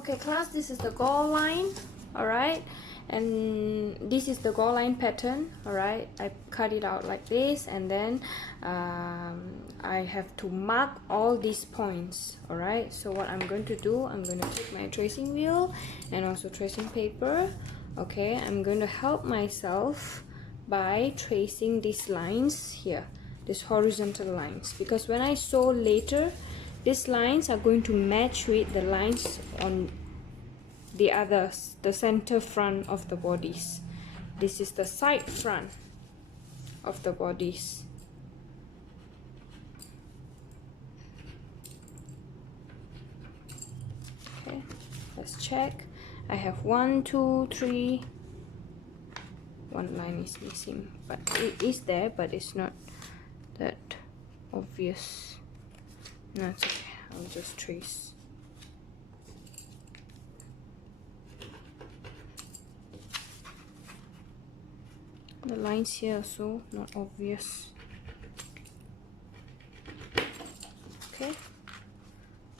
Okay class, this is the Goreline, alright, and this is the Goreline pattern, alright. I cut it out like this, and then I have to mark all these points, alright. So what I'm going to do, I'm going to take my tracing wheel and also tracing paper. Okay, I'm going to help myself by tracing these lines here, these horizontal lines, because when I sew later, these lines are going to match with the lines on the others, the center front of the bodies. This is the side front of the bodies. Okay, let's check. I have 1, 2, 3. One line is missing, but it is there, but it's not that obvious. No, it's okay. I'll just trace. The lines here are so not obvious.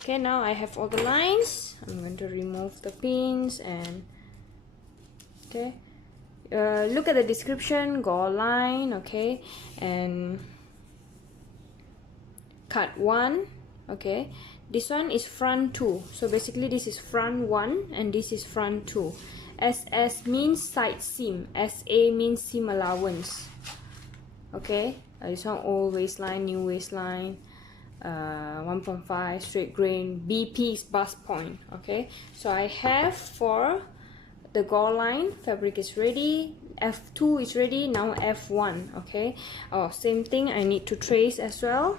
Okay, now I have all the lines. I'm going to remove the pins and okay. Look at the description, Goreline, okay, and cut 1. Okay, this one is front 2, so basically this is front 1 and this is front 2. SS means side seam, SA means seam allowance. Okay, this one old waistline, new waistline, 1.5 straight grain, BP is bust point. Okay, so I have for the Goreline, fabric is ready, F2 is ready, now F1. Okay, oh, same thing, I need to trace as well.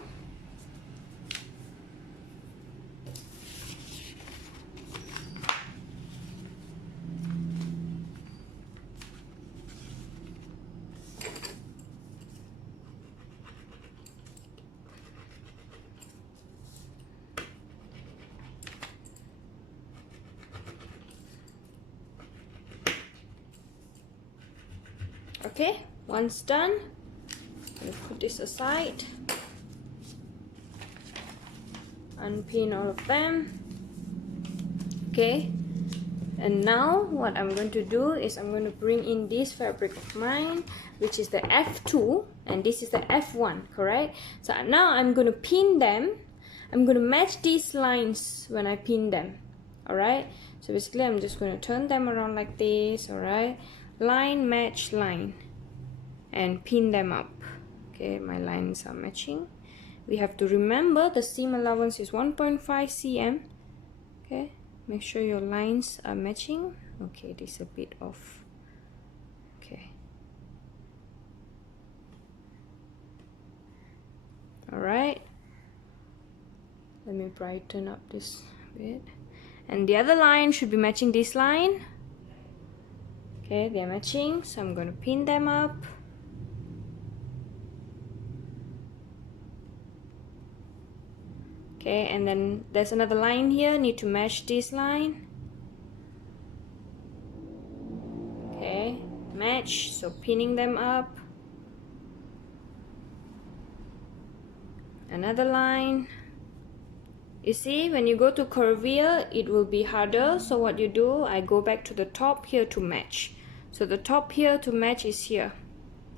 Okay, once done, I'm going to put this aside, unpin all of them. Okay, and now what I'm going to do is I'm going to bring in this fabric of mine, which is the F2, and this is the F1, correct? So now I'm going to pin them. I'm going to match these lines when I pin them, alright? So basically I'm just going to turn them around like this, alright? Line match line and pin them up. Okay, my lines are matching. We have to remember the seam allowance is 1.5 cm. Okay, make sure your lines are matching. Okay, this is a bit off. Okay, alright, let me brighten up this bit, and the other line should be matching this line. Okay, they're matching, so I'm going to pin them up. Okay, and then there's another line here, need to match this line. Okay, match, so pinning them up. Another line. You see, when you go to curvier, it will be harder, so what you do, I go back to the top here to match. So the top here to match is here.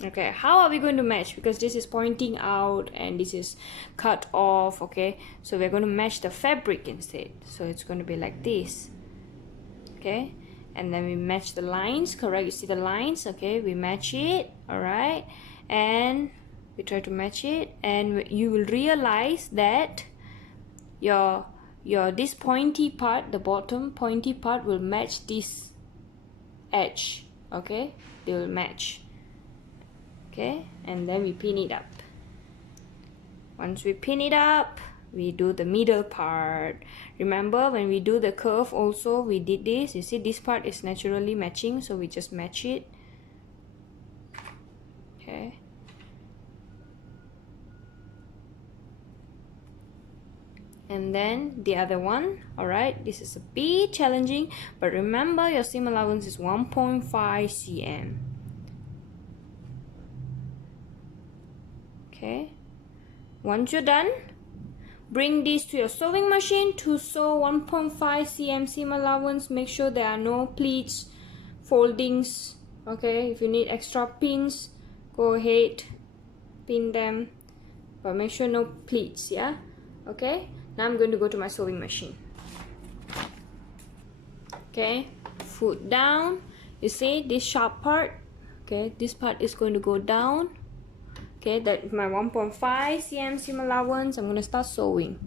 Okay, how are we going to match? Because this is pointing out and this is cut off. Okay, so we're going to match the fabric instead, so it's going to be like this. Okay, and then we match the lines, correct? You see the lines? Okay, we match it, all right, and we try to match it, and you will realize that your this pointy part, the bottom pointy part, will match this edge. Okay, they will match. Okay, and then we pin it up. Once we pin it up, we do the middle part. Remember, when we do the curve also, we did this. You see, this part is naturally matching, so we just match it. Okay, and then the other one. All right, this is a bit challenging, but remember your seam allowance is 1.5 cm. Okay, once you're done, bring this to your sewing machine to sew 1.5 cm seam allowance. Make sure there are no pleats, foldings. Okay, if you need extra pins, go ahead, pin them, but make sure no pleats. Yeah, okay. Now I'm going to go to my sewing machine. Okay, foot down. You see this sharp part? Okay, this part is going to go down. Okay, that is my 1.5 cm seam allowance. I'm going to start sewing.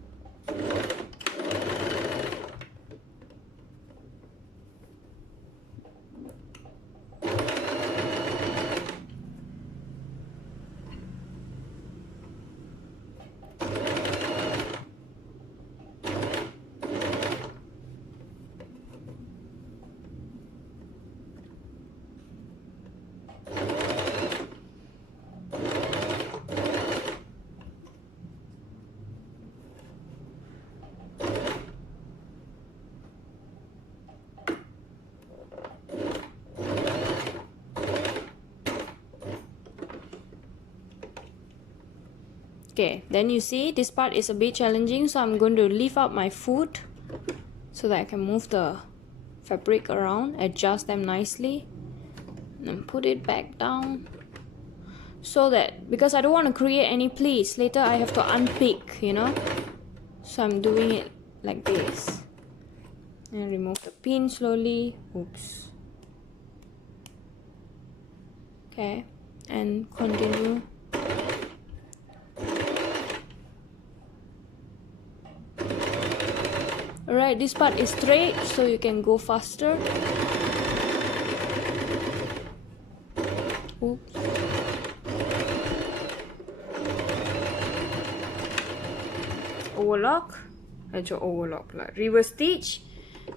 Okay, then you see this part is a bit challenging, so I'm going to lift up my foot so that I can move the fabric around, adjust them nicely, and put it back down. So that, because I don't want to create any pleats, later I have to unpick, you know. So I'm doing it like this. And remove the pin slowly. Oops. Okay, and continue. Alright, this part is straight, so you can go faster. Oops. Overlock. Overlock. Reverse stitch.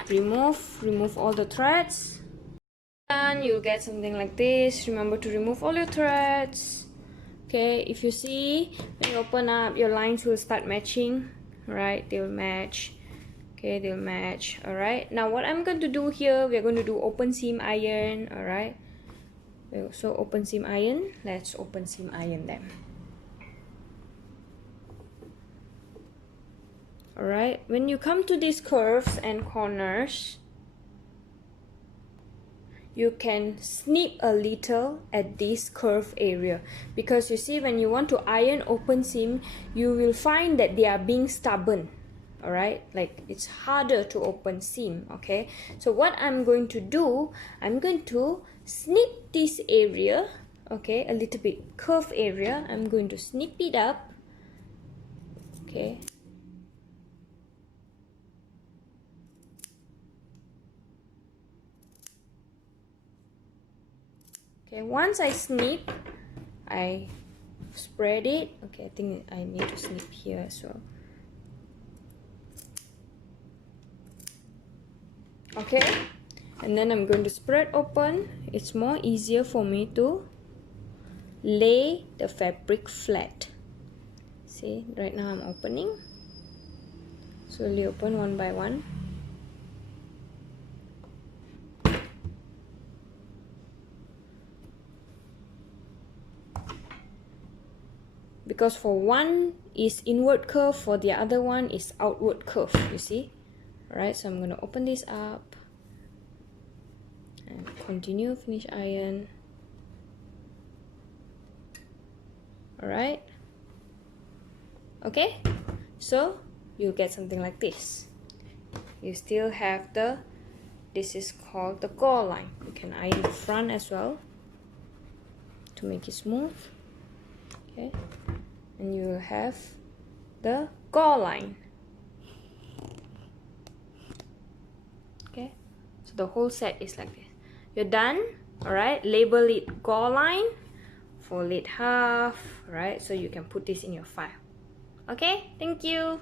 Remove all the threads. And you'll get something like this. Remember to remove all your threads. Okay, if you see, when you open up, your lines will start matching. Right, they will match. Okay, they'll match. Alright, now what I'm going to do here, we're going to do open seam iron. Alright, so open seam iron. Let's open seam iron them. Alright, when you come to these curves and corners, you can snip a little at this curve area, because you see, when you want to iron open seam, you will find that they are being stubborn. Alright, like it's harder to open seam. Okay, so what I'm going to do, I'm going to snip this area, okay, a little bit curved area. I'm going to snip it up. Okay, once I snip, I spread it. Okay, I think I need to snip here as well. Okay, and then I'm going to spread open. It's more easier for me to lay the fabric flat. See, right now I'm opening. Slowly open one by one. Because for one is inward curve, for the other one is outward curve, you see. Alright, so I'm going to open this up and continue finish iron. Alright, okay, so you'll get something like this. You still have the, this is called the Goreline. You can iron the front as well to make it smooth. Okay, and you will have the Goreline. Okay, so the whole set is like this. You're done. Alright, label it Goreline, fold it half. Alright, so you can put this in your file. Okay, thank you.